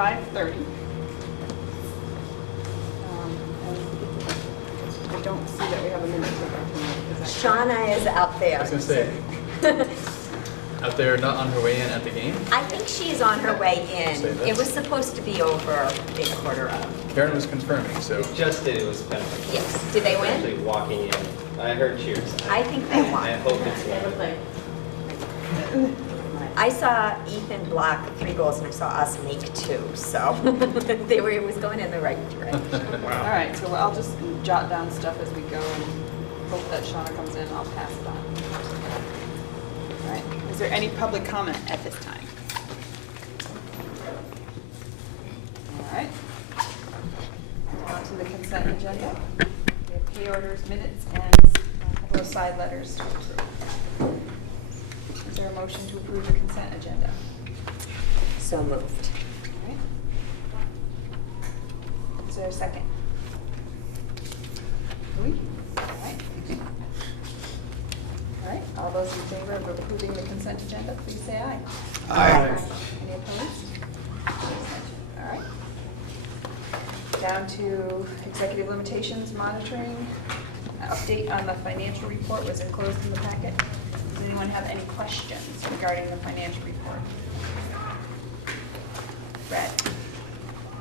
5:30. I don't see that we have a minute to go. Shauna is out there. I was going to say, out there, not on her way in at the game? I think she's on her way in. Say that. It was supposed to be over in quarter of. Karen was confirming, so. Just did, it was perfect. Yes. Did they win? Actually walking in, I heard cheers. I think they won. I hope it's one. I saw Ethan block 3 goals and I saw us make 2, so it was going in the right direction. All right, so I'll just jot down stuff as we go and hope that Shauna comes in. I'll pass it on. All right. Is there any public comment at this time? All right. On to the consent agenda. We have pay orders, minutes, and a couple of side letters to approve. Is there a motion to approve the consent agenda? So moved. All right. Is there a second? Louis? All right. All right, all those in favor of approving the consent agenda, please say aye. Aye. Any opposed? All right. Down to executive limitations monitoring. Update on the financial report was enclosed in the packet. Does anyone have any questions regarding the financial report? Brad?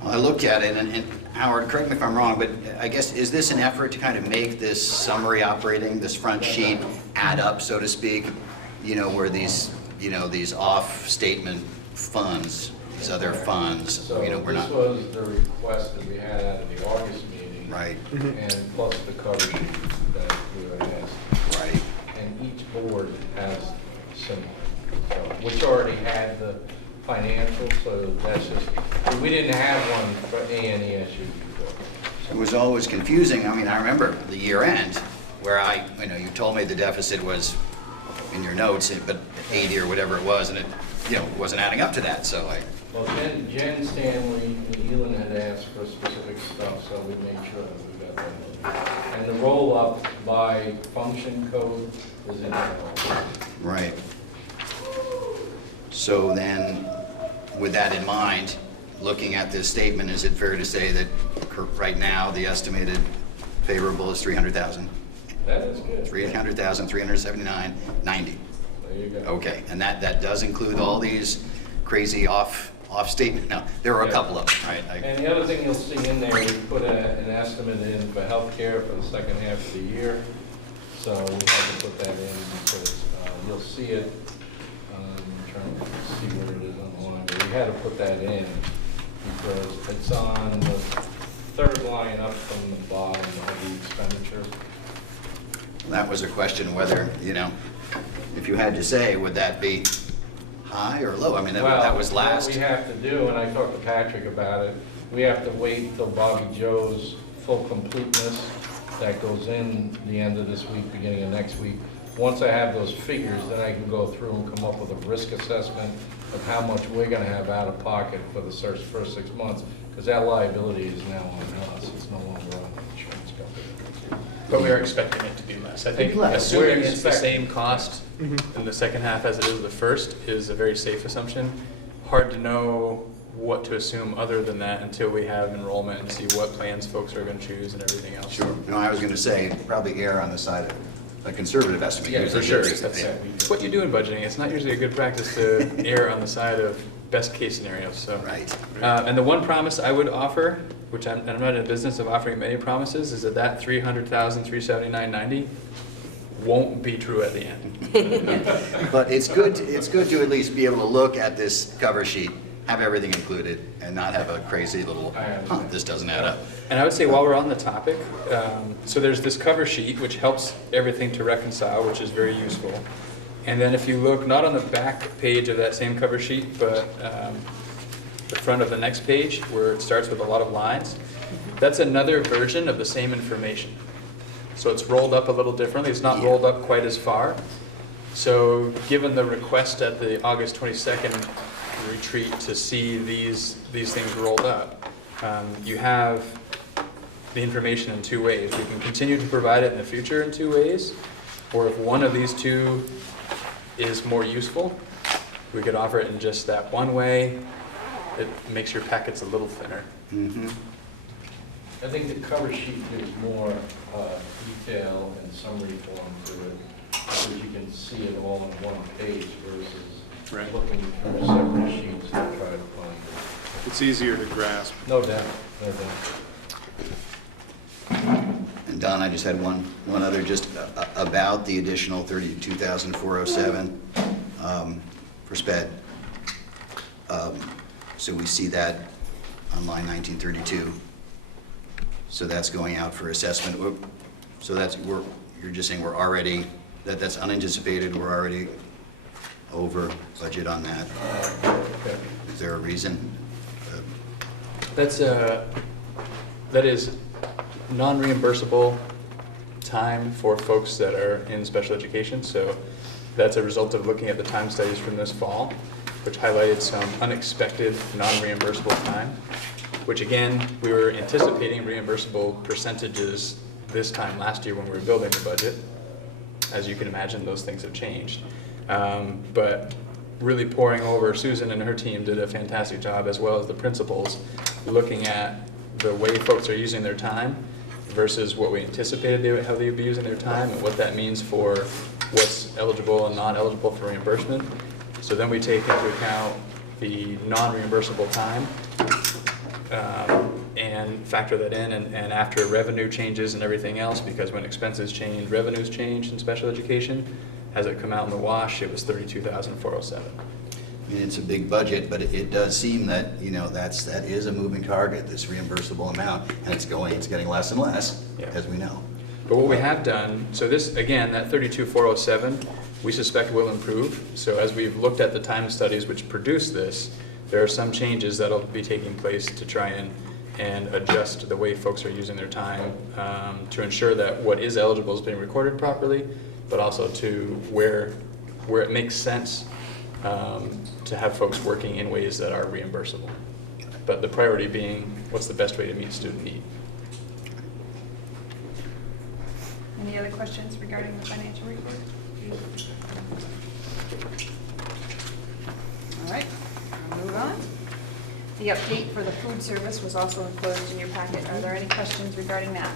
Well, I looked at it, and Howard, correct me if I'm wrong, but I guess, is this an effort to kind of make this summary operating, this front sheet, add up, so to speak? You know, where these, these off-statement funds, these other funds, So we're not... this was the request that we had out of the August meeting. Right. And plus the cover sheet that we had asked. Right. And each board has similar, so, which already had the financials, so that's just, we didn't have one for A&E SU before. It was always confusing. I mean, I remember the year end where you told me the deficit was in your notes, but 80 or whatever it was, and it, wasn't adding up to that, so Well, Jen Stanley and Elin had asked for specific stuff, so we made sure that we got that. And the roll-up by function code was in there. Right. So then, with that in mind, looking at this statement, is it fair to say that right now the estimated favorable is 300,000? That is good. 300,000, 379.90. There you go. Okay, and that does include all these crazy off statement. Now, there are a Yeah. couple of them, right? And the other thing you'll see in there, we put an estimate in for healthcare for the second half of the year. So we had to put that in because you'll see it, I'm trying to see where it is on the line, but we had to put that in because it's on the third line up from the bottom of the expenditures. That was a question whether, if you had to say, would that be high or low? I mean, that was last. What we have to do, and I talked to Patrick about it, we have to wait until Bobby Joe's full completeness. That goes in the end of this week, beginning of next week. Once I have those figures, then I can go through and come up with a risk assessment of how much we're gonna have out of pocket for the first 6 months, because that liability is now on us, it's no longer on the insurance company. But we are expecting it to be less. I think Less. assuming We're it's the expecting. same cost in the second half as it is the first is a very safe assumption. Hard to know what to assume other than that until we have enrollment and see what plans folks are going to choose and everything else. Sure. No, I was going to say, probably err on the side of a conservative estimate. Yeah, for Usually sure. it's- That's yeah. what you do in budgeting. It's not usually a good practice to err on the side of best case scenarios. So, Right. And the one promise I would offer, which I'm not in the business of offering many promises, is that 300,000, 379.90 won't be true at the end. But it's good to at least be able to look at this cover sheet, have everything included, and not have a crazy little, this doesn't add up. And I would say while we're on the topic, so there's this cover sheet which helps everything to reconcile, which is very useful. And then if you look, not on the back page of that same cover sheet, but the front of the next page where it starts with a lot of lines, that's another version of the same information. So it's rolled up a little differently. It's not rolled up quite as far. So given the request at the August 22nd retreat to see these things rolled up, you have the information in 2 ways. We can continue to provide it in the future in 2 ways, or if one of these 2 is more useful, we could offer it in just that one way. it makes your packets a little thinner. Mhm. I think the cover sheet gives more detail and summary form to it, because you can see it all on one page versus looking through separate sheets to try to find it. It's easier to grasp. No doubt, no doubt. And Don, I just had one other, just about the additional 32,407 for sped. So we see that on line 1932. So that's going out for assessment. So you're just saying we're already, that's unanticipated, we're already over budget on that. Okay. Is there a reason? That is non-reimbursable time for folks that are in special education. So that's a result of looking at the time studies from this fall, which highlighted some unexpected non-reimbursable time, which again, we were anticipating reimbursable percentages this time last year when we were building the budget. As you can imagine, those things have changed. But really pouring over, Susan and her team did a fantastic job, as well as the principals, looking at the way folks are using their time versus what we anticipated how they would be using their time, and what that means for what's eligible and not eligible for reimbursement. So then we take into account the non-reimbursable time and factor that in, and after revenue changes and everything else, because when expenses change, revenues change in special education, has it come out in the wash, it was 32,407. I mean, it's a big budget, but it does seem that, that is a moving target, this reimbursable amount, and it's getting less and less, Yeah. as we know. But what we have done, so this, again, that 32,407, we suspect will improve. So as we've looked at the time studies which produce this, there are some changes that'll be taking place to try and adjust the way folks are using their time to ensure that what is eligible is being recorded properly, but also to where it makes sense to have folks working in ways that are reimbursable. But the priority being, what's the best way to meet student need? Any other questions regarding the financial report? All right, we'll move on. The update for the food service was also enclosed in your packet. Are there any questions regarding that?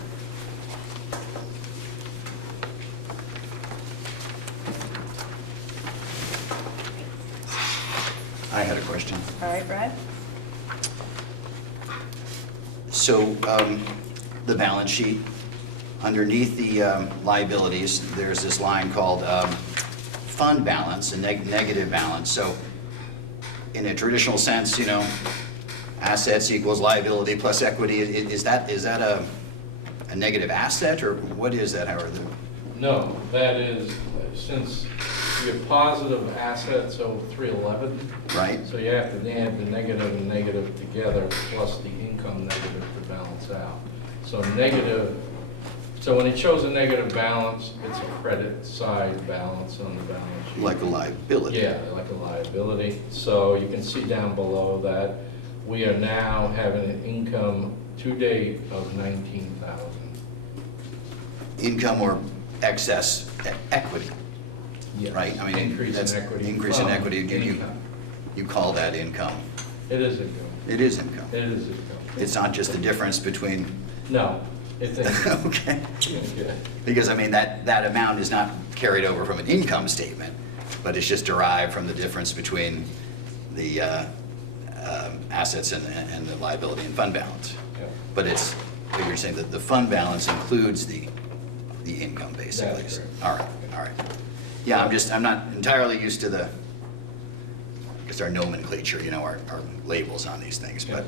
I had a question. All right, Brad? So the balance sheet, underneath the liabilities, there's this line called fund balance, a negative balance. So in a traditional sense, assets equals liability plus equity. Is that a negative asset, or what is that, Howard? No, that is, since you have positive assets over 311, Right? so you have to add the negative and negative together plus the income negative to balance out. So negative, so when it shows a negative balance, it's a credit side balance on the balance sheet. Like a liability. Yeah, like a liability. So you can see down below that we are now having an income to date of 19,000. Income or excess equity, Yes. right? I mean, Increase that's in equity. increase in from equity. income. You call that income. It is income. It is income. It is income. It's not just the difference between, No, it's income. okay? Okay. Because, I mean, that amount is not carried over from an income statement, but it's just derived from the difference between the assets and the liability and fund balance. Yeah. But you're saying that the fund balance includes the income, basically. That's correct. All right. Yeah, I'm not entirely used to I guess our nomenclature, our labels on these things, but,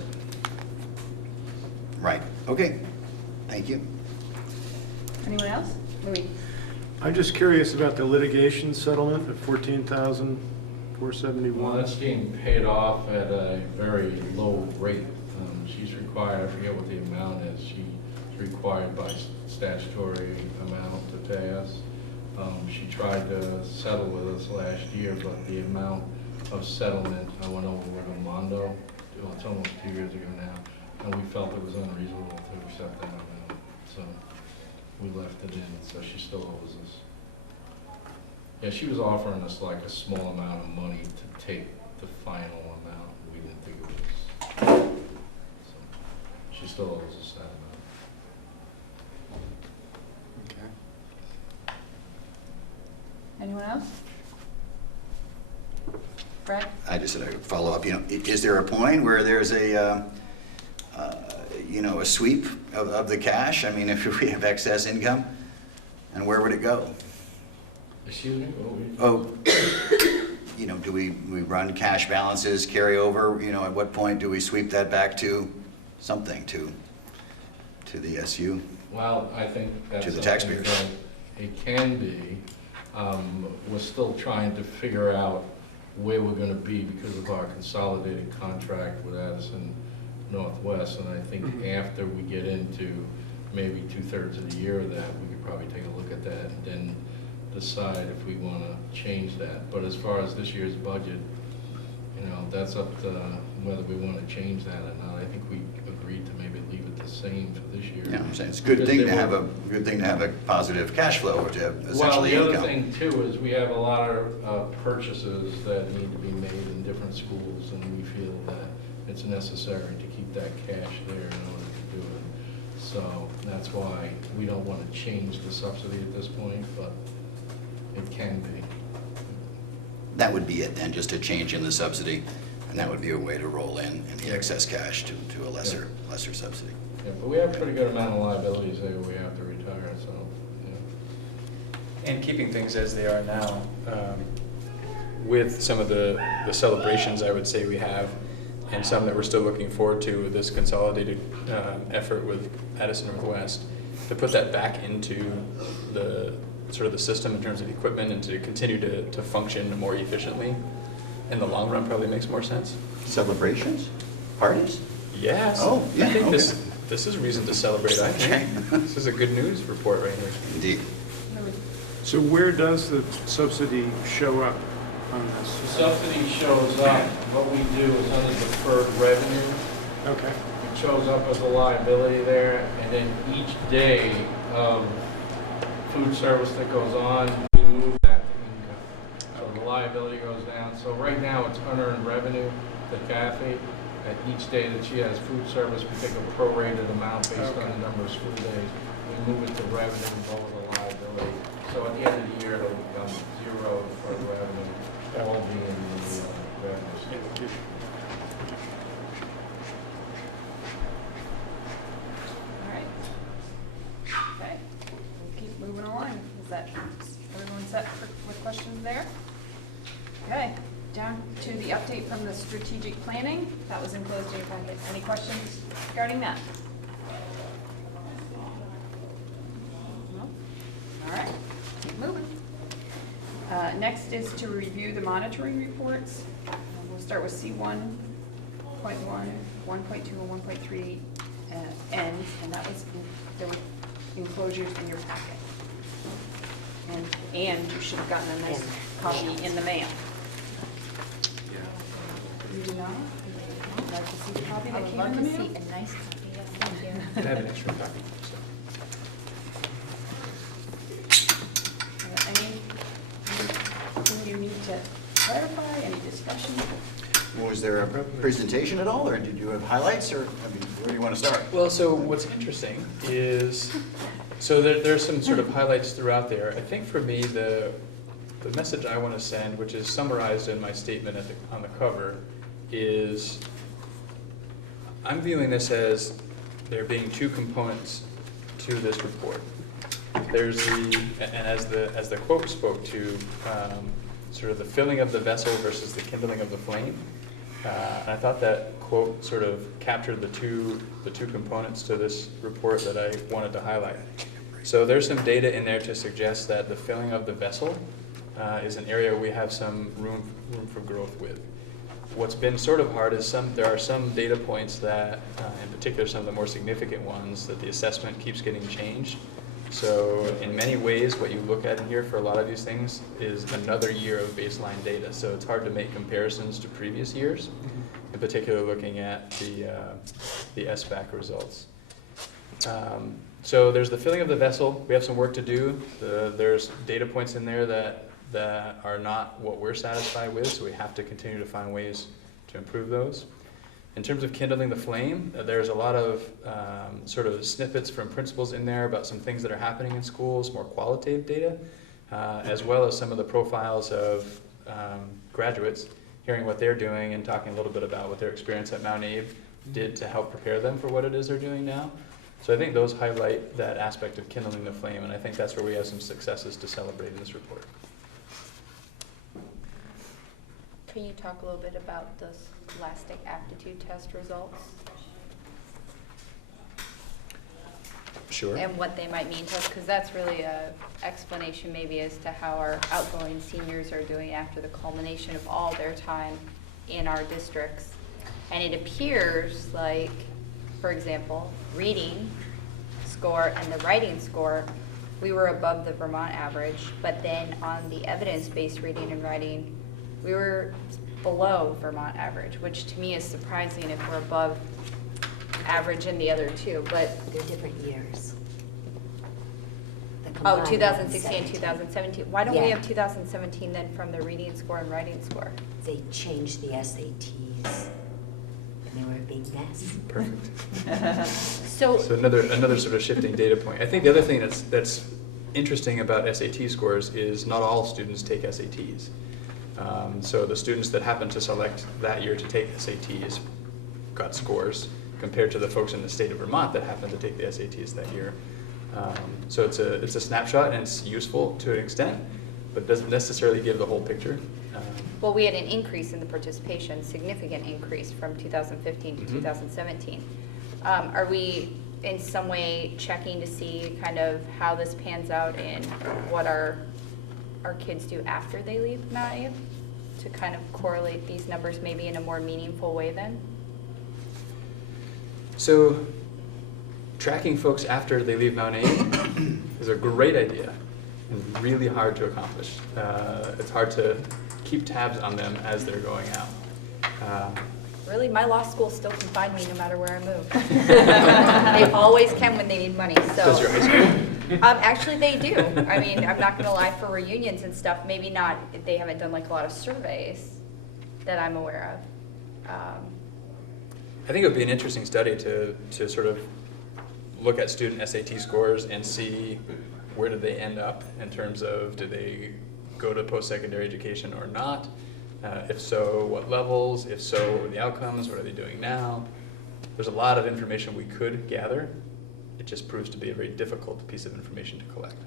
right, okay, thank you. Anyone else? Louis? I'm just curious about the litigation settlement of Well, $14,471. that's being paid off at a very low rate. She's required, I forget what the amount is, she's required by statutory amount to pay us. She tried to settle with us last year, but the amount of settlement, I went over with Armando, it's almost 2 years ago now, and we felt it was unreasonable to accept that amount. So we left it in, so she still owes us. Yeah, she was offering us like a small amount of money to take the final amount. We didn't think it was still owes us that amount. Okay. Anyone else? Brad? I just said I would follow up, is there a point where there's a sweep of the cash? I mean, if we have excess income, and where would it go? Excuse me? Oh, do we run cash balances, carry over? At what point do we sweep that back to something, to the SU? Well, I think that's To the something taxpayers. that it can be. We're still trying to figure out where we're gonna be because of our consolidated contract with Addison Northwest. And I think after we get into maybe 2/3 of the year of that, we could probably take a look at that and then decide if we wanna change that. But as far as this year's budget, that's up to whether we wanna change that or not. I think we agreed to maybe leave it the same for this year. I'm saying it's a good thing to have a positive cash flow, or to have essentially Well, the income. other thing too is we have a lot of purchases that need to be made in different schools, and we feel that it's necessary to keep that cash there in order to do it. So that's why we don't want to change the subsidy at this point, but it can be. That would be it then, just a change in the subsidy, and that would be a way to roll in the excess cash to a lesser subsidy. Yeah, but we have a pretty good amount of liabilities there we have to retire, so, yeah. And keeping things as they are now, with some of the celebrations I would say we have, and some that we're still looking forward to with this consolidated effort with Addison Northwest, to put that back into the sort of the system in terms of equipment and to continue to function more efficiently in the long run probably makes more sense. Celebrations? Parties? Yes. Oh, yeah, I think okay. this is reason to celebrate, I think. This is a good news report right here. Indeed. So where does the subsidy show up on The this? subsidy shows up, what we do is under deferred revenue. Okay. It shows up as a liability there, and then each day of food service that goes on, we move that to income. So the liability goes down. So right now, it's unearned revenue to Kathy. At each day that she has food service, we take a prorated amount based on the number of school days. We move it to revenue and lower the liability. So at the end of the year, it'll become zero for revenue, all being the revenue. All right. Okay, we'll keep moving along. Is that, everyone set with questions there? Okay, down to the update from the strategic planning. That was enclosed in your packet. Any questions regarding that? No? All right, keep moving. Next is to review the monitoring reports. We'll start with C1.1, 1.2, and 1.3 ends, and that was, there were enclosures in your packet. And you should have gotten a nice copy in the mail. You do not? Would you like to see the copy that came in the mail? a nice copy, yes, thank you. I have an extra copy. Anything you need to clarify, any discussion? Was there a presentation at all, or did you have highlights, or, where do you want to start? Well, so what's interesting is, so there's some sort of highlights throughout there. I think for me, the message I want to send, which is summarized in my statement on the cover, is I'm viewing this as there being two components to this report. There's and as the quote spoke to, sort of the filling of the vessel versus the kindling of the flame. And I thought that quote sort of captured the two components to this report that I wanted to highlight. So there's some data in there to suggest that the filling of the vessel is an area we have some room for growth with. What's been sort of hard is there are some data points that, in particular some of the more significant ones, that the assessment keeps getting changed. So in many ways, what you look at in here for a lot of these things is another year of baseline data. So it's hard to make comparisons to previous years, in particular looking at the SBAC results. So there's the filling of the vessel. We have some work to do. There's data points in there that are not what we're satisfied with, so we have to continue to find ways to improve those. In terms of kindling the flame, there's a lot of sort of snippets from principals in there about some things that are happening in schools, more qualitative data, as well as some of the profiles of graduates, hearing what they're doing and talking a little bit about what their experience at Mount Abe did to help prepare them for what it is they're doing now. So I think those highlight that aspect of kindling the flame, and I think that's where we have some successes to celebrate in this report. Can you talk a little bit about the Scholastic Aptitude Test results? Sure. And what they might mean to us, because that's really a explanation maybe as to how our outgoing seniors are doing after the culmination of all their time in our districts. And it appears like, for example, reading score and the writing score, we were above the Vermont average, but then on the evidence-based reading and writing, we were below Vermont average, which to me is surprising if we're above average in the other two, but. They're different years. The Oh, combined 2016 and 17. 2017. Why don't we Yeah. have 2017 then from the reading score and writing score? They changed the SATs, and they were a big mess. Perfect. So, So another sort of shifting data point. I think the other thing that's interesting about SAT scores is not all students take SATs. So the students that happen to select that year to take SATs got scores compared to the folks in the state of Vermont that happen to take the SATs that year. So it's a snapshot and it's useful to an extent, but doesn't necessarily give the whole picture. well, we had an increase in the participation, significant increase from 2015 to Mhm. 2017. Are we in some way checking to see kind of how this pans out in what our kids do after they leave Mount Abe, to kind of correlate these numbers maybe in a more meaningful way then? So tracking folks after they leave Mount Abe is a great idea and really hard to accomplish. It's hard to keep tabs on them as they're going out. Really, my law school still can find me no matter where I move. They always can when they need money, so. Does your high school? Actually, they do. I mean, I'm not gonna lie, for reunions and stuff, maybe not, they haven't done like a lot of surveys that I'm aware of. I think it would be an interesting study to sort of look at student SAT scores and see where do they end up in terms of, do they go to post-secondary education or not? If so, what levels? If so, what were the outcomes? What are they doing now? There's a lot of information we could gather. It just proves to be a very difficult piece of information to collect.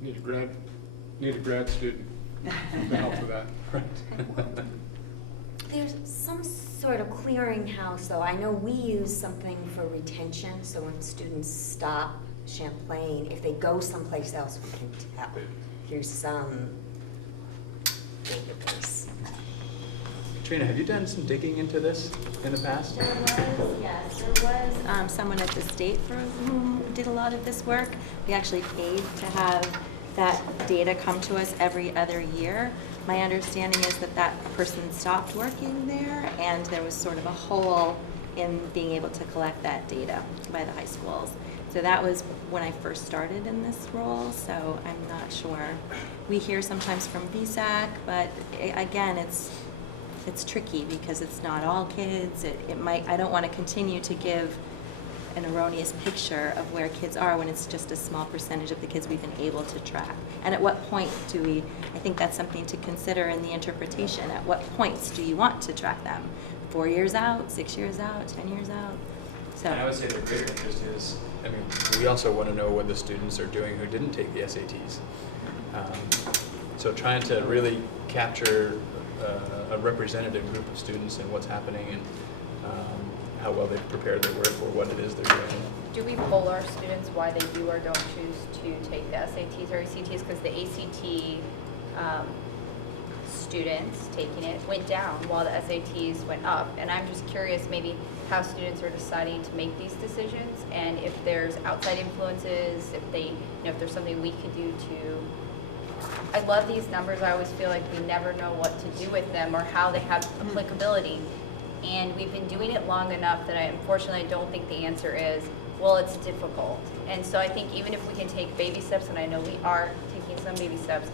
Need a grad student to help with that. There's some sort of clearinghouse, though. I know we use something for retention, so when students stop Champlain, if they go someplace else, we can tell through some database. Trina, have you done some digging into this in the past? There was someone at the state for whom did a lot of this work. We actually paid to have that data come to us every other year. My understanding is that that person stopped working there, and there was sort of a hole in being able to collect that data by the high schools. So that was when I first started in this role, so I'm not sure. We hear sometimes from VSAC, but again, it's tricky because it's not all kids. It might, I don't want to continue to give an erroneous picture of where kids are when it's just a small percentage of the kids we've been able to track. And at what point do we, I think that's something to consider in the interpretation. At what points do you want to track them? 4 years out, 6 years out, 10 years out? So. And I would say the greater interest is, I mean, we also want to know what the students are doing who didn't take the SATs. So trying to really capture a representative group of students and what's happening and how well they've prepared their work for what it is they're doing. Do we poll our students why they do or don't choose to take the SATs or ACTs? Because the ACT students taking it went down while the SATs went up. And I'm just curious maybe how students are deciding to make these decisions, and if there's outside influences, if they, if there's something we could do to. I love these numbers. I always feel like we never know what to do with them or how they have applicability. And we've been doing it long enough that I unfortunately don't think the answer is, well, it's difficult. And so I think even if we can take baby steps, and I know we are taking some baby steps,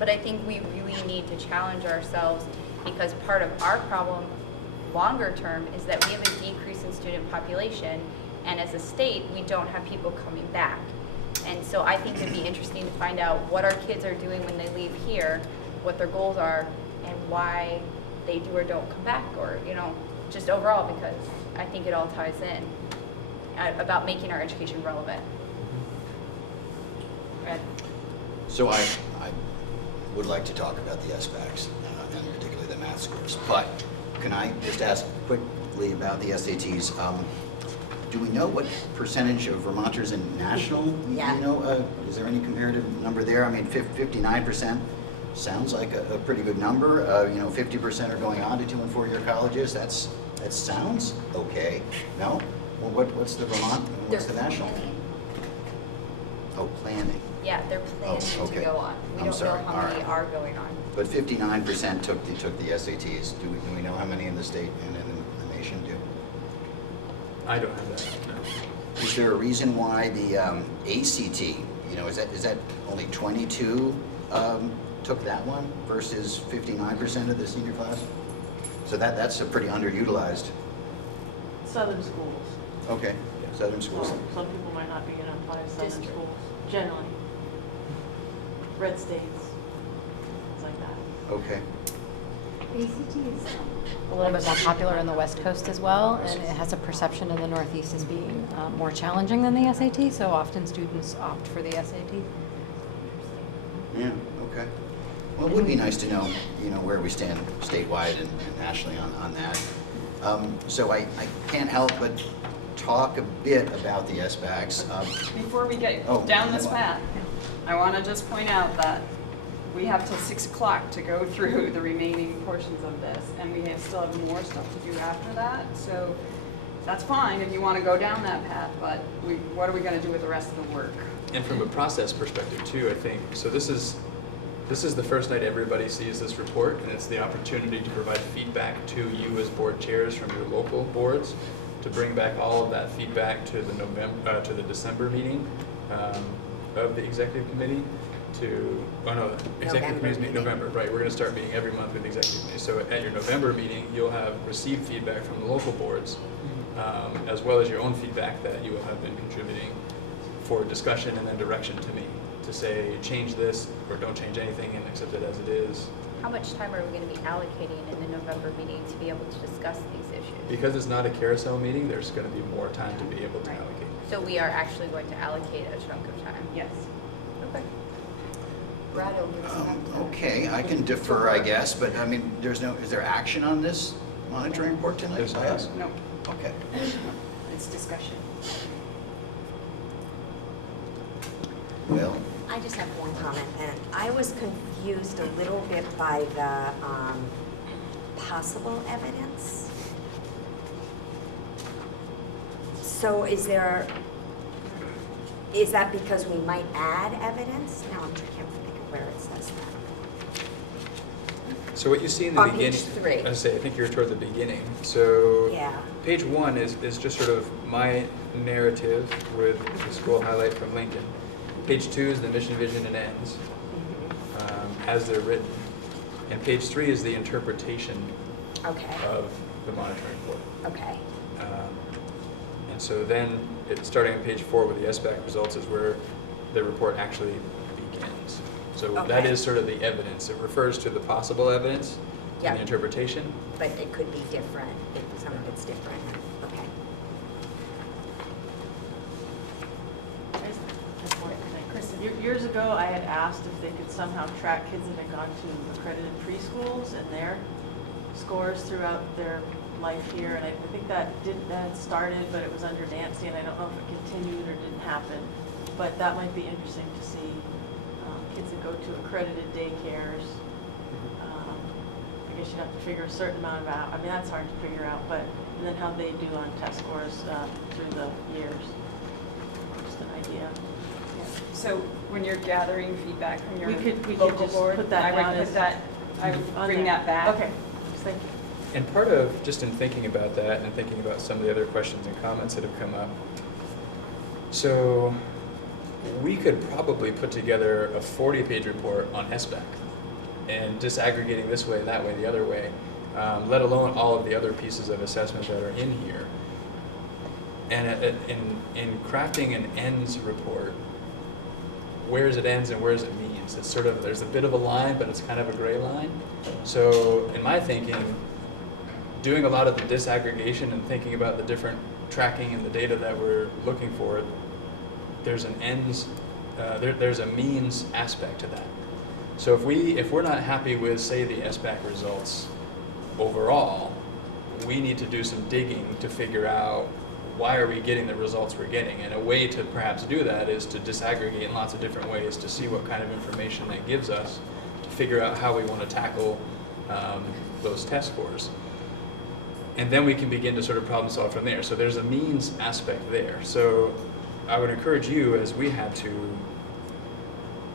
but I think we really need to challenge ourselves, because part of our problem longer term is that we have a decrease in student population, and as a state, we don't have people coming back. And so I think it'd be interesting to find out what our kids are doing when they leave here, what their goals are, and why they do or don't come back, or, you know, just overall, because I think it all ties in about making our education relevant. Ed? So I would like to talk about the SBACs, and particularly the math scores. But can I just ask quickly about the SATs? Do we know what percentage of Vermonters in national? Yeah. You know, is there any comparative number there? I mean, 59% sounds like a pretty good number. 50% are going on to 2- and 4-year colleges. That sounds okay. No? Well, what's the Vermont? And what's the national? Planning. Oh, planning. Yeah, they're planning okay. to go on. We I'm don't sorry. know how All many right. are going on. But 59% took the SATs. Do we know how many in the state and in the nation do? I don't have that, no. Is there a reason why the ACT, is that only 22 took that one versus 59% of the senior class? So that's a pretty underutilized. Southern schools. Okay, Southern schools. Some people might not be going to apply to Southern District. schools, generally. Red states, things like that. Okay. ACT is, A little bit more popular on the West Coast as well, and it has a perception in the Northeast as being more challenging than the SAT, so often students opt for the SAT. Yeah, okay. Well, it would be nice to know, where we stand statewide and nationally on that. So I can't help but talk a bit about the SBACs. Before we get Oh, down this go on. path, I want to just point out that we have till 6 o'clock to go through the remaining portions of this, and we still have more stuff to do after that. So that's fine if you want to go down that path, but what are we going to do with the rest of the work? And from a process perspective too, I think, so this is the first night everybody sees this report, and it's the opportunity to provide feedback to you as board chairs from your local boards, to bring back all of that feedback to the December meeting of the executive committee. Executive committee's meeting November, right? We're going to start meeting every month with the executive committee. So at your November meeting, you'll have received feedback from the local boards, as well as your own feedback that you will have been contributing for discussion and then direction to me to say change this or don't change anything and accept it as it is. How much time are we going to be allocating in the November meeting to be able to discuss these issues? Because it's not a carousel meeting, there's going to be more time to be able to Right. allocate. So we are actually going to allocate a chunk of time? Yes. Okay. Brad will give us enough time. Okay, I can defer, I guess, but I mean, is there action on this monitoring report tonight? There's by us? No, Okay. it's discussion. Well, I just have one comment, and I was confused a little bit by the possible evidence. So is that because we might add evidence? No, I can't think of where it says that. So what you see in the On beginning, page 3. I think you're toward the beginning. So Yeah. page 1 is just sort of my narrative with the school highlight from Lincoln. Page 2 is the mission, vision, and ends, as they're written. And page 3 is the interpretation Okay, of the monitoring report. okay. And so then, starting on page 4 with the SBAC results is where the report actually begins. So that Okay. is sort of the evidence. It refers to the possible evidence Yeah. and the interpretation. But it could be different, if some of it's different. Okay. Chris, years ago, I had asked if they could somehow track kids that had gone to accredited preschools and their scores throughout their life here, and I think that had started, but it was under Nancy, and I don't know if it continued or didn't happen. But that might be interesting to see kids that go to accredited daycares. I guess you'd have to figure a certain amount out. I mean, that's hard to figure out, but and then how they do on test scores through the years. Just an idea. So when you're gathering feedback from your We could local just board, put that I down would as- put that, I would on bring there. that back. Okay, thank you. And part of, just in thinking about that and thinking about some of the other questions and comments that have come up, so we could probably put together a 40-page report on SBAC and disaggregating this way, that way, the other way. let alone all of the other pieces of assessment that are in here. And in crafting an ends report, where's it ends and where's it means, it's sort of, there's a bit of a line, but it's kind of a gray line. So in my thinking, doing a lot of the disaggregation and thinking about the different tracking and the data that we're looking for, there's an ends, there's a means aspect to that. So if we're not happy with, say, the SBAC results overall, we need to do some digging to figure out why are we getting the results we're getting. And a way to perhaps do that is to disaggregate in lots of different ways to see what kind of information that gives us to figure out how we want to tackle those test scores. And then we can begin to sort of problem solve from there. So there's a means aspect there. So I would encourage you, as we had to,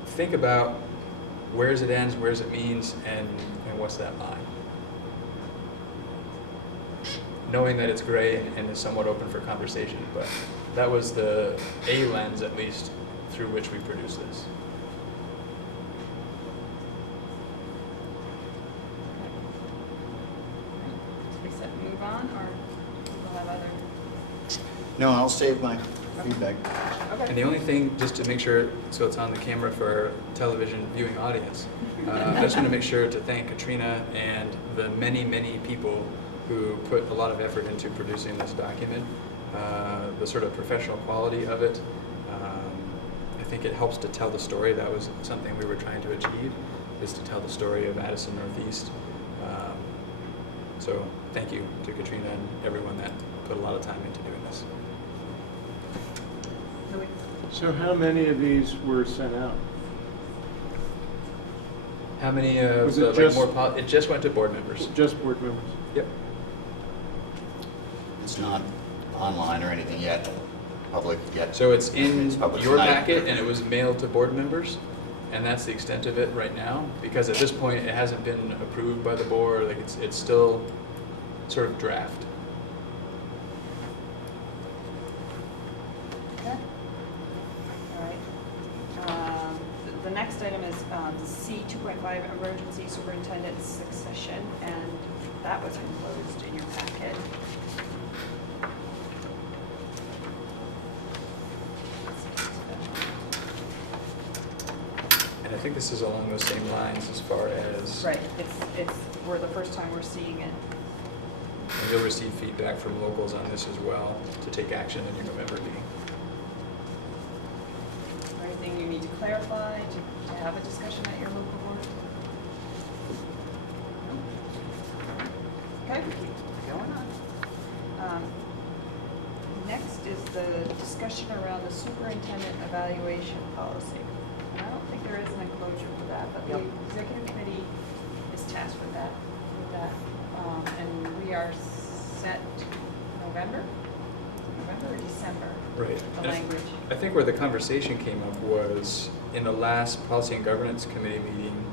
think about where's it ends, where's it means, and what's that line. Knowing that it's gray and is somewhat open for conversation, but that was the A lens, at least, through which we produced this. Should we set move on, or we'll have other? No, I'll save my feedback. Okay. And the only thing, just to make sure, so it's on the camera for our television viewing audience, I just want to make sure to thank Katrina and the many, many people who put a lot of effort into producing this document. The sort of professional quality of it, I think it helps to tell the story. That was something we were trying to achieve, is to tell the story of Addison Northeast. So thank you to Katrina and everyone that put a lot of time into doing this. So how many of these were sent out? How many of Was the, it just- it just went to board members. Just board members? Yep. It's not online or anything yet, public yet. So it's in It's public your tonight. packet, and it was mailed to board members, and that's the extent of it right now, because at this point, it hasn't been approved by the board, like it's still sort of draft. Okay. All right. The next item is C 2.5, emergency superintendent succession, and that was enclosed in your packet. And I think this is along those same lines as far as. Right, we're the first time we're seeing it. And you'll receive feedback from locals on this as well, to take action in your November meeting. Anything you need to clarify, to have a discussion at your local board? No? Okay, we keep going on. Next is the discussion around the superintendent evaluation policy. And I don't think there is an enclosure for that, but the executive committee is tasked with that. And we are set November or December? Right. The And language. I think where the conversation came up was in the last Policy and Governance Committee meeting,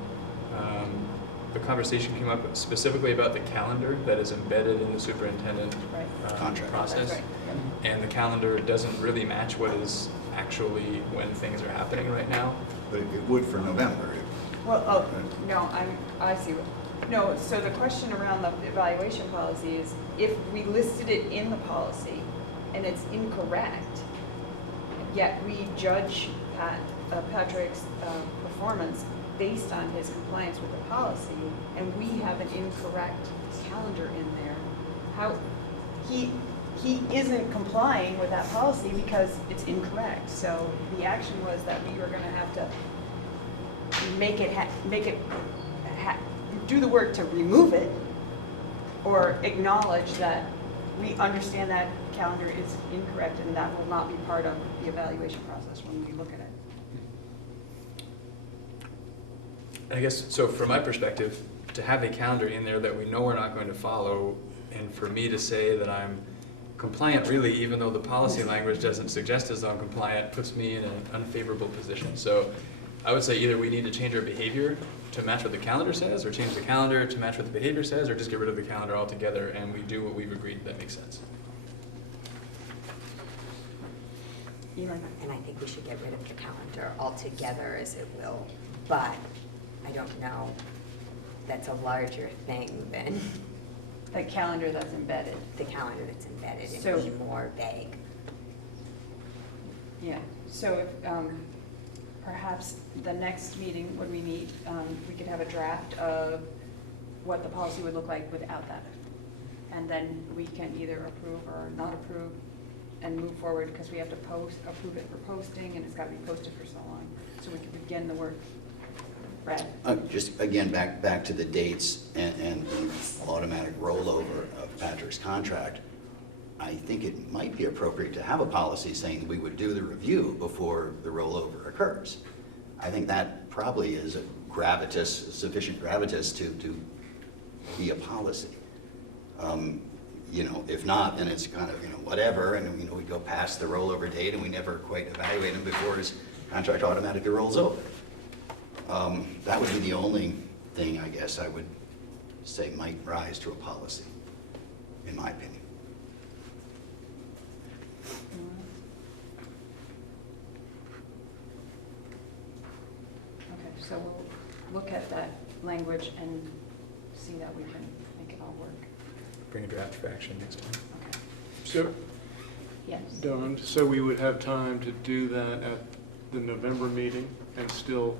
the conversation came up specifically about the calendar that is embedded in the superintendent Right. Contract. process. That's right. Yep. And the calendar doesn't really match what is actually when things are happening right now. But it would for November. Well, oh, no, I see what, no, so the question around the evaluation policy is, if we listed it in the policy and it's incorrect, yet we judge Patrick's performance based on his compliance with the policy, and we have an incorrect calendar in there, how, he isn't complying with that policy because it's incorrect. So the action was that we were gonna have to do the work to remove it, or acknowledge that we understand that calendar is incorrect and that will not be part of the evaluation process when we look at it. I guess, so from my perspective, to have a calendar in there that we know we're not going to follow, and for me to say that I'm compliant really, even though the policy language doesn't suggest as though I'm compliant, puts me in an unfavorable position. So I would say either we need to change our behavior to match what the calendar says, or change the calendar to match what the behavior says, or just get rid of the calendar altogether and we do what we've agreed that makes sense. Eli? And I think we should get rid of the calendar altogether, as it will, but I don't know, that's a larger thing than The calendar that's embedded. the calendar that's embedded So- and be more vague. Yeah, so if, perhaps the next meeting, when we meet, we could have a draft of what the policy would look like without that. And then we can either approve or not approve and move forward, because we have to approve it for posting, and it's gotta be posted for so long. So we can begin the work. Brad? Just again, back to the dates and the automatic rollover of Patrick's contract. I think it might be appropriate to have a policy saying that we would do the review before the rollover occurs. I think that probably is sufficient gravitas to be a policy. You know, if not, then it's kind of, you know, whatever, and, you know, we go past the rollover date and we never quite evaluate him before his contract automatically rolls over. That would be the only thing, I guess, I would say might rise to a policy, in my opinion. Okay, so we'll look at that language and see that we can make it all work. Bring a draft for action next time. Okay. So, Yes. Dawn, so we would have time to do that at the November meeting and still,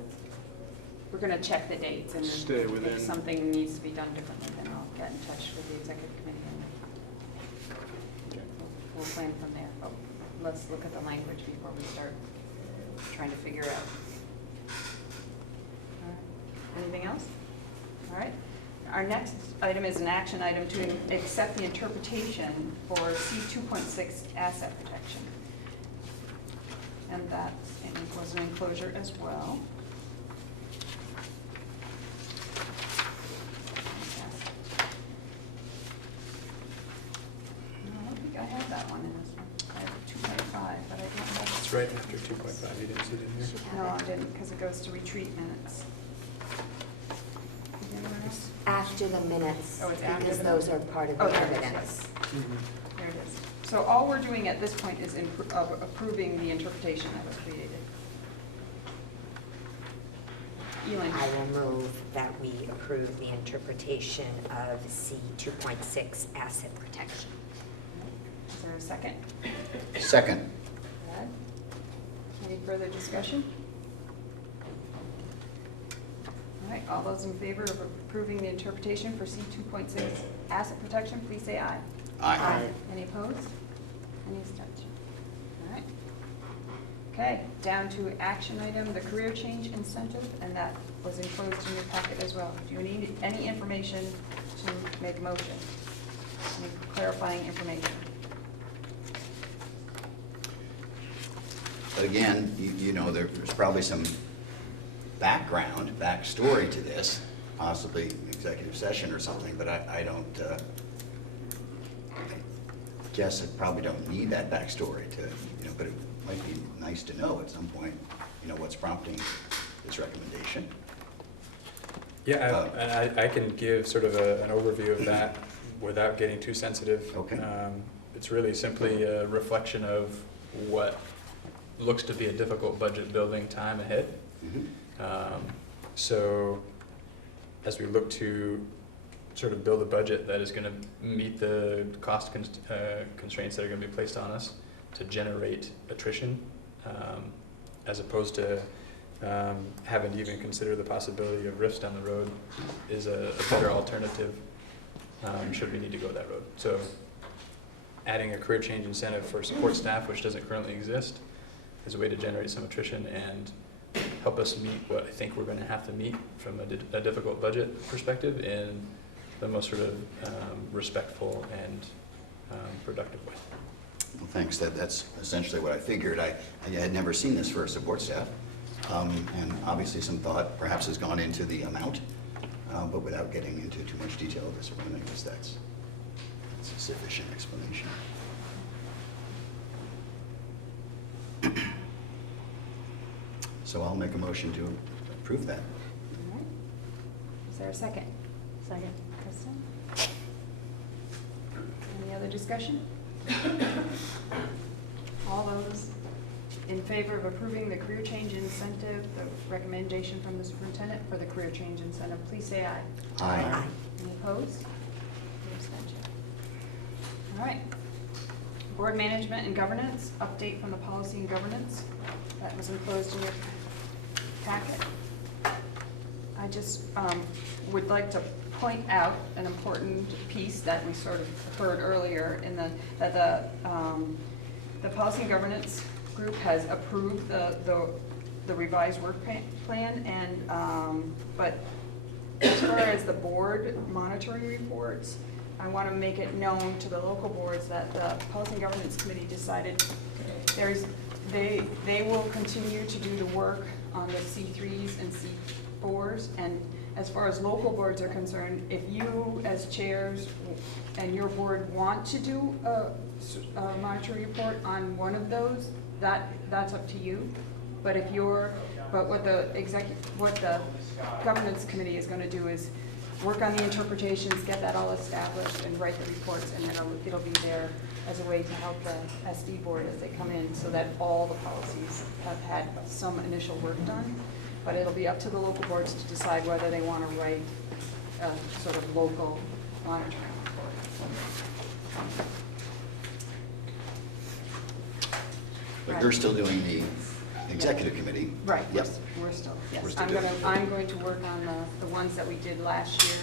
We're gonna check the dates, and Stay within- if something needs to be done differently, then I'll get in touch with the executive committee and we'll plan from there. But let's look at the language before we start trying to figure out. All right. Anything else? All right. Our next item is an action item to accept the interpretation for C 2.6 asset protection. And that was an enclosure as well. No, I don't think I have that one in this one. I have 2.5, but I don't have. It's right after 2.5, you didn't see it in here? No, I didn't, because it goes to retreat minutes. Is there anywhere else? After the minutes, Oh, it's after because the those are minutes. part of Oh, the there it is, evidence. There it is. So all we're doing at this point is approving the interpretation that was created. Elaine? I will move that we approve the interpretation of C 2.6 asset protection. Is there a second? Second. Brad? Any further discussion? All right, all those in favor of approving the interpretation for C 2.6 asset protection, please say aye. Aye. Any opposed? Any abstention? All right. Okay, down to action item, the career change incentive, and that was enclosed in your packet as well. Do you need any information to make a motion? Any clarifying information? But again, you know, there's probably some backstory to this, possibly executive session or something, but I don't, I guess I probably don't need that backstory to, you know, but it might be nice to know at some point, you know, what's prompting this recommendation. Yeah, and I can give sort of an overview of that without getting too sensitive. Okay. It's really simply a reflection of what looks to be a difficult budget building time ahead. Mhm. So as we look to sort of build a budget that is going to meet the cost constraints that are going to be placed on us to generate attrition, as opposed to having to even consider the possibility of rifts down the road, is a better alternative should we need to go that road. So adding a career change incentive for support staff, which doesn't currently exist, is a way to generate some attrition and help us meet what I think we're going to have to meet from a difficult budget perspective in the most sort of respectful and productive way. Well, thanks. That's essentially what I figured. I had never seen this for support staff. And obviously some thought perhaps has gone into the amount, but without getting into too much detail at this point, I guess that's a sufficient explanation. So I'll make a motion to approve that. All right. Is there a second? Second. Kristen? Any other discussion? All those in favor of approving the career change incentive, the recommendation from the superintendent for the career change incentive, please say aye. Aye. Any opposed? Any abstentions? All right. Board management and governance, update from the policy and governance. That was enclosed in your packet. I just would like to point out an important piece that we sort of heard earlier in that the policy and governance group has approved the revised work plan, and but as far as the board monitoring reports, I want to make it known to the local boards that the Policy and Governance Committee decided they will continue to do the work on the C3s and C4s, and as far as local boards are concerned, if you as chairs and your board want to do a monitoring report on one of those, that's up to you. But what the governance committee is going to do is work on the interpretations, get that all established, and write the reports, and then it'll be there as a way to help the SD board as they come in, so that all the policies have had some initial work done. But it'll be up to the local boards to decide whether they want to write a sort of local monitoring report. But you're still doing the executive committee? Right, Yep. we're still, yes. We're still I'm going to work on the ones that we did last year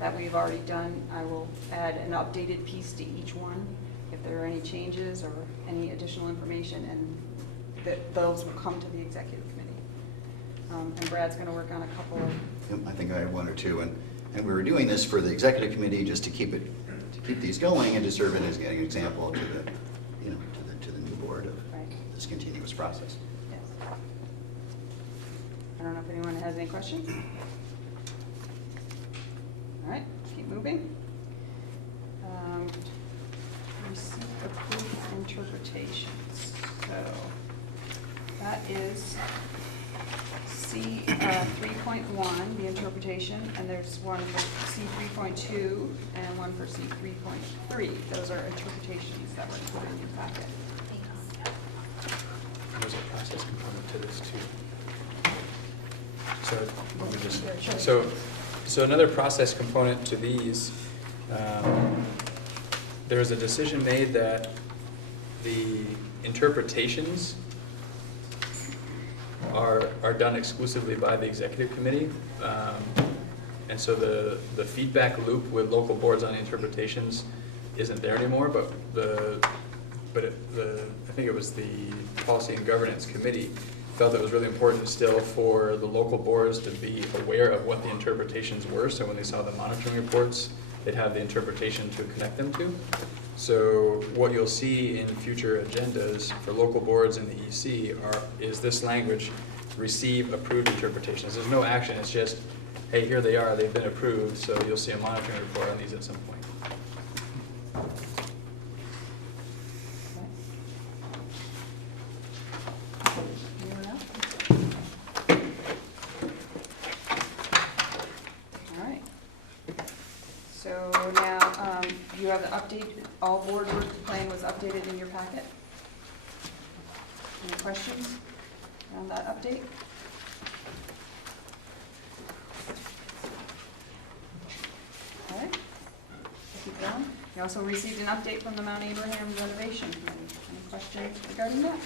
that we've already done. I will add an updated piece to each one if there are any changes or any additional information, and those will come to the executive committee. And Brad's going to work on a couple of. Yep, I think I had one or two, and we were doing this for the executive committee just to keep these going and to serve it as an example to the new board of this continuous process. Yes. I don't know if anyone has any questions. All right, keep moving. Receipt approved interpretations. So that is C 3.1, the interpretation, and there's one for C 3.2 and one for C 3.3. Those are interpretations that were included in your packet. There's a process component to this too. So, let me just, so another process component to these, there was a decision made that the interpretations are done exclusively by the executive committee. And so the feedback loop with local boards on interpretations isn't there anymore, but I think it was the Policy and Governance Committee felt it was really important still for the local boards to be aware of what the interpretations were, so when they saw the monitoring reports, they'd have the interpretation to connect them to. So what you'll see in future agendas for local boards in the EC is this language, receive approved interpretations. There's no action, it's just, hey, here they are, they've been approved, so you'll see a monitoring report on these at some point. Anyone else? All right. So now, you have the update, all board work plan was updated in your packet. Any questions on that update? All right. Keep going. You also received an update from the Mount Abraham renovation committee. Any questions regarding that?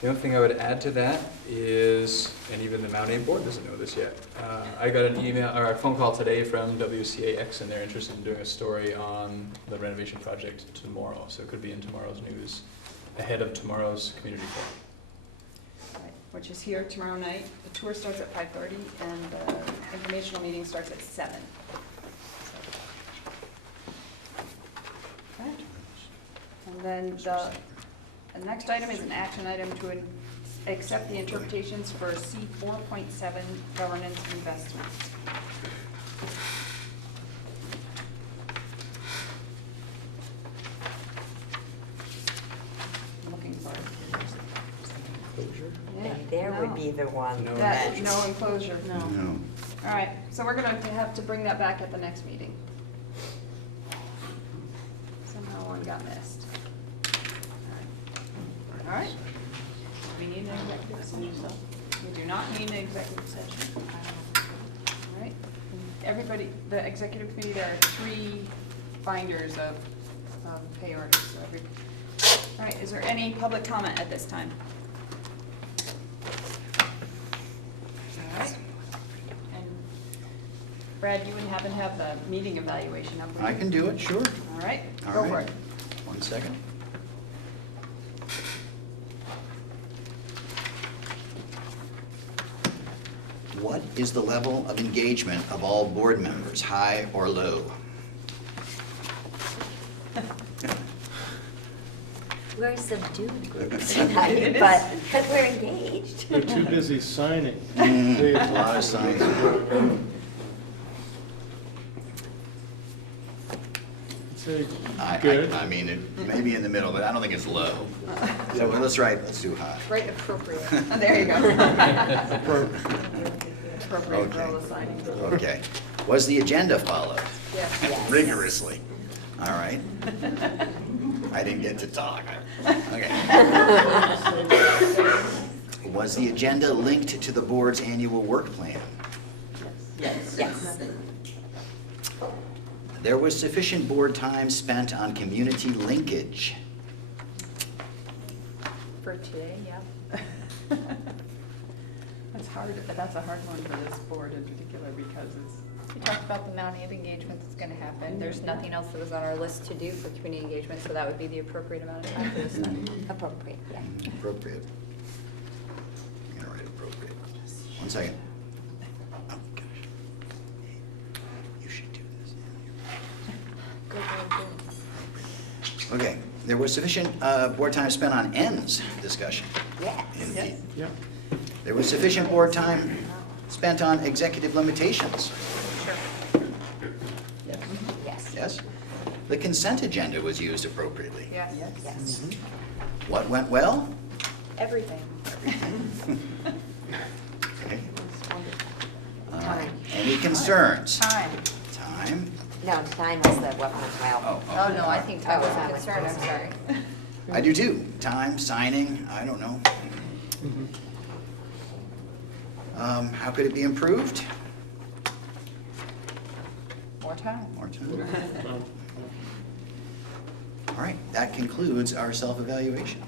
The only thing I would add to that is, and even the Mount Aim board doesn't know this yet, I got an email or a phone call today from WCAX, and they're interested in doing a story on the renovation project tomorrow. So it could be in tomorrow's news, ahead of tomorrow's community forum. Right, which is here tomorrow night. The tour starts at 5:30 and the informational meeting starts at 7. Okay. And then the next item is an action item to accept the interpretations for C 4.7 governance investments. I'm looking for it. Closure? Yeah, There would no. be the one. No. That, no enclosure. No. No. All right, so we're gonna have to bring that back at the next meeting. Somehow one got missed. All right. We need an executive session. We do not need an executive session. All right. Everybody, the executive committee, there are 3 binders of pay orders, so all right, is there any public comment at this time? All right. And Brad, you wouldn't happen to have the meeting evaluation up? would I you? can do it, sure. All right, All go for right. it. 1 second. What is the level of engagement of all board members, high or low? We're a subdued group tonight, but we're engaged. They're too busy signing. A lot of signs. Say, I good. I mean, it may be in the middle, but I don't think it's low. So let's do high. Right, appropriate. Oh, there you go. Appropriate for all the signing. Okay. Was the agenda followed? Yes. Yes. Rigorously. All right. I didn't get to talk. Okay. Was the agenda linked to the board's annual work plan? Yes. There was sufficient board time spent on community linkage. For today, yeah. That's a hard one for this board in particular because it's, We talked about the amount of engagement that's gonna happen. There's nothing else that was on our list to do for community engagement, so that would be the appropriate amount of time for this then. Appropriate, yeah. Appropriate. I'm gonna write appropriate. 1 second. Oh, gosh. You should do this. Go, go, go. Okay, there was sufficient board time spent on ends discussion. Yes. Indeed. Yeah. There was sufficient board time spent on executive limitations. Yes. Yes? The consent agenda was used appropriately. Yes. Yes. What went well? Everything. Okay. Time. Any concerns? time. Time? No, time was the what went well. Oh, no, I think that was a concern, I'm sorry. I do too. Time, signing, I don't know. How could it be improved? More time. More time. All right, that concludes our self-evaluation.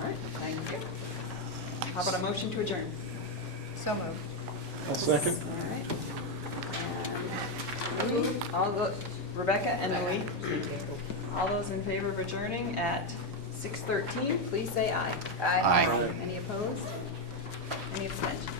All right, thank you. How about a motion to adjourn? So moved. I'll second. All right. All the, Rebecca and Lee, all those in favor of adjourning at 6:13, please say aye. Aye. Any opposed? Any abstentions?